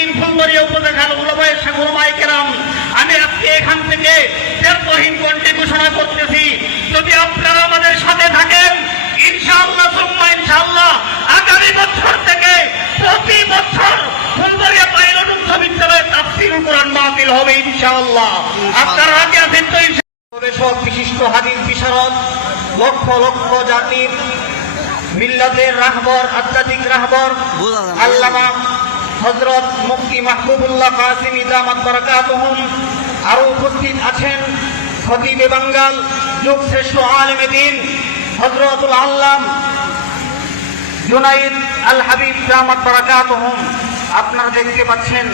ওয়াইদিন ফুলবাড়িয়া উপজেলার উলামায়ে ওলামায়ে কেরাম, আমি আজকে এখান থেকে দেড়তহীন কণ্ঠে ঘোষণা করতেছি, যদি আপনারা আমাদের সাথে থাকেন ইনশাআল্লাহ সুম্মা ইনশাআল্লাহ আগামী বছর থেকে প্রতি বছর ফুলবাড়িয়া পাইলট উচ্চ বিদ্যালয়ে তাফসীরুল কোরআন মাহফিল হবে ইনশাআল্লাহ। আপনারা আগে আছেন তো ইনশাআল্লাহ। বিশিষ্ট হাদিস বিশারদ, লক্ষ লক্ষ জাতির মিল্লাতের রাহবর, আধ্যাত্মিক রাহবর আল্লামা হযরত মুফতি মাহবুবুল্লাহ কাসিমি দামাত বারাকাতুহুম, আরো উপস্থিত আছেন খতিবে বাঙ্গাল, যুগ শ্রেষ্ঠ আলেমে দ্বীন হযরতুল আল্লাম জুনাইদ আল হাবিব দামাত বারাকাতুহুম। আপনারা দেখতে পাচ্ছেন,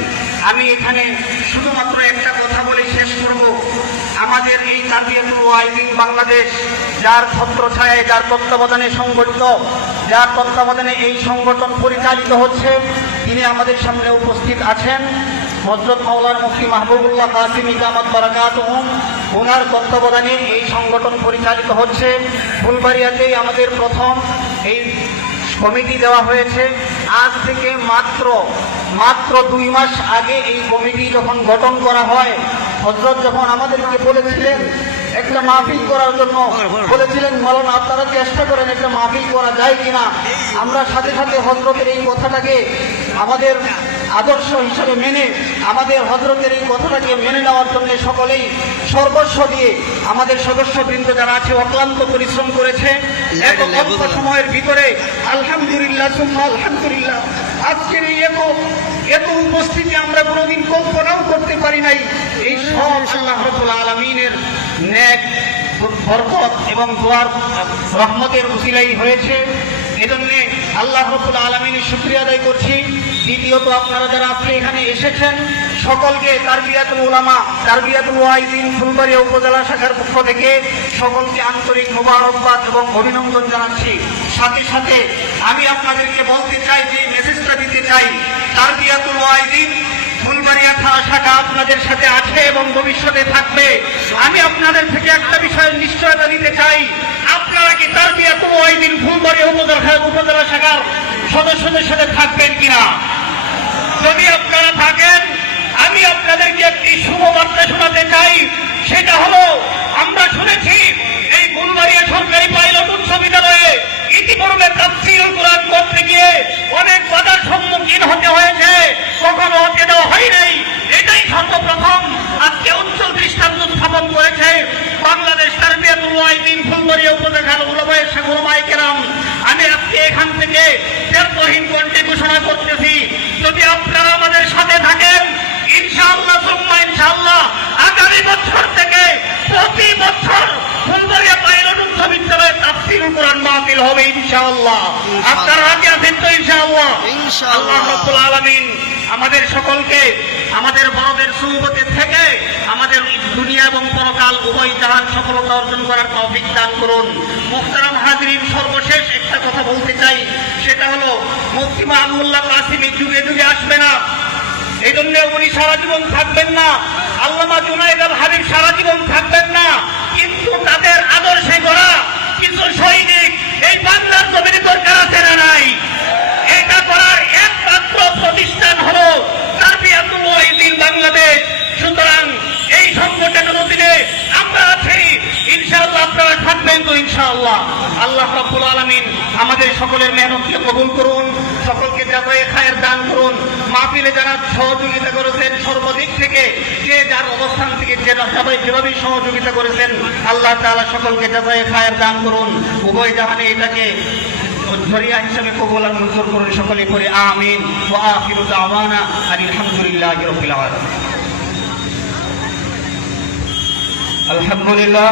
আমি এখানে শুধুমাত্র একটা কথা বলে শেষ করব। আমাদের এই তারবিয়াতুল ওয়াইদিন বাংলাদেশ, যার ছত্রছায়ায়, যার তত্ত্বাবধানে সংগঠিত, যার তত্ত্বাবধানে এই সংগঠন পরিচালিত হচ্ছে, তিনি আমাদের সামনে উপস্থিত আছেন হযরত মাওলানা মুফতি মাহবুবুল্লাহ কাসিমি দামাত বারাকাতুহুম। ওনার তত্ত্বাবধানে এই সংগঠন পরিচালিত হচ্ছে। ফুলবাড়িয়াতেই আমাদের প্রথম এই কমিটি দেওয়া হয়েছে। আজ থেকে মাত্র 2 মাস আগে এই কমিটি যখন গঠন করা হয়, হযরত যখন আমাদেরকে বলেছিলেন একটা মাহফিল করার জন্য, বলেছিলেন মাওলানা আপনারা চেষ্টা করেন একটা মাহফিল করা যায় কিনা। আমরা সাথে সাথে হযরতের এই কথাটাকে আমাদের আদর্শ হিসেবে মেনে, আমাদের হযরতের এই কথাটাকে মেনে নেওয়ার জন্য সকলেই সর্বস্ব দিয়ে আমাদের সদস্যবৃন্দ যারা আছে অক্লান্ত পরিশ্রম করেছে। এত অল্প সময়ের ভিতরে আলহামদুলিল্লাহ সুম্মা আলহামদুলিল্লাহ আজকের এই এত উপস্থিতি আমরা কোনোদিন কল্পনাও করতে পারি নাই। এই সব আল্লাহ রাব্বুল আলামিনের নেক বরকত এবং দোয়ার রহমতের উসিলাই হয়েছে। এজন্য আল্লাহ রাব্বুল আলামিনের শুকরিয়া আদায় করছি। দ্বিতীয়ত, আপনারা যারা আজকে এখানে এসেছেন সকলকে তারবিয়াতুল উলামা, তারবিয়াতুল ওয়াইদিন ফুলবাড়িয়া উপজেলা শাখার পক্ষ থেকে সকলকে আন্তরিক মোবারকবাদ এবং অভিনন্দন জানাচ্ছি। সাথে সাথে আমি আপনাদেরকে বলতে চাই, যে মেসেজটা দিতে চাই, তারবিয়াতুল ওয়াইদিন ফুলবাড়িয়া শাখা আপনাদের সাথে আছে এবং ভবিষ্যতে থাকবে। আমি আপনাদের থেকে একটা বিষয়ের নিশ্চয়তা দিতে চাই, আপনারা কি তারবিয়াতুল ওয়াইদিন ফুলবাড়িয়া উপজেলা শাখার সদস্যদের সাথে থাকবেন কিনা? যদি আপনারা থাকেন, আমি আপনাদেরকে একটি শুভবার্তা শোনাতে চাই। সেটা হলো, আমরা শুনেছি এই ফুলবাড়িয়া সরকারি পাইলট উচ্চ বিদ্যালয়ে ইতিপূর্বে তাফসীরুল কোরআন করতে গিয়ে অনেক বাধার সম্মুখীন হতে হয়েছে, কখনো হতে দেওয়া হয় নাই। এটাই সর্বপ্রথম আজকে উজ্জ্বল দৃষ্টান্ত স্থাপন করেছে বাংলাদেশ তারবিয়াতুল ওয়াইদিন ফুলবাড়িয়া উপজেলার উলামায়ে ওলামায়ে কেরাম। আমি আজকে এখান থেকে দেড়তহীন কণ্ঠে ঘোষণা করতেছি, যদি আপনারা আমাদের সাথে থাকেন ইনশাআল্লাহ সুম্মা ইনশাআল্লাহ আগামী বছর থেকে প্রতি বছর ফুলবাড়িয়া পাইলট উচ্চ বিদ্যালয়ে তাফসীরুল কোরআন মাহফিল হবে ইনশাআল্লাহ। আপনারা আগে আছেন তো ইনশাআল্লাহ। আল্লাহ রাব্বুল আলামিন আমাদের সকলকে আমাদের বড়দের সুহবতে থেকে আমাদের দুনিয়া এবং পরকাল উভয় জাহান সফলতা অর্জন করার তৌফিক দান করুন। মুহতারাম হাজিরিন, সর্বশেষ একটা কথা বলতে চাই, সেটা হলো মুফতি মাহবুবুল্লাহ কাসিমি যুগে যুগে আসবে না, এই জন্য উনি সারা জীবন থাকবেন না। আল্লামা জুনাইদ আল হাবিব সারা জীবন থাকবেন না, কিন্তু তাদের আদর্শে গড়া কিছু সৈনিক এই বাংলার জমিনে দরকার আছে না নাই? এটা করার একমাত্র প্রতিষ্ঠান হলো তারবিয়াতুল ওয়াইদিন বাংলাদেশ। সুতরাং এই সংগঠনের অধীনে আমরা আছি ইনশাআল্লাহ। আপনারা থাকবেন তো ইনশাআল্লাহ। আল্লাহ রাব্বুল আলামিন আমাদের সকলের মেহনতকে কবুল করুন, সকলকে জাযায়ে খায়ের দান করুন। মাহফিলে যারা সহযোগিতা করেছেন সর্বদিক থেকে, যে যার অবস্থান থেকে সবাই যেভাবে সহযোগিতা করেছেন, আল্লাহ তাআলা সকলকে জাযায়ে খায়ের দান করুন। উভয় জাহানে এটাকে জরিয়া হিসেবে কবুল আর মঞ্জুর করুন। সকলে পড়ে আমিন। ওয়া আখিরু দাওয়ানা আলহামদুলিল্লাহি রাব্বিল আলামিন। আলহামদুলিল্লাহ।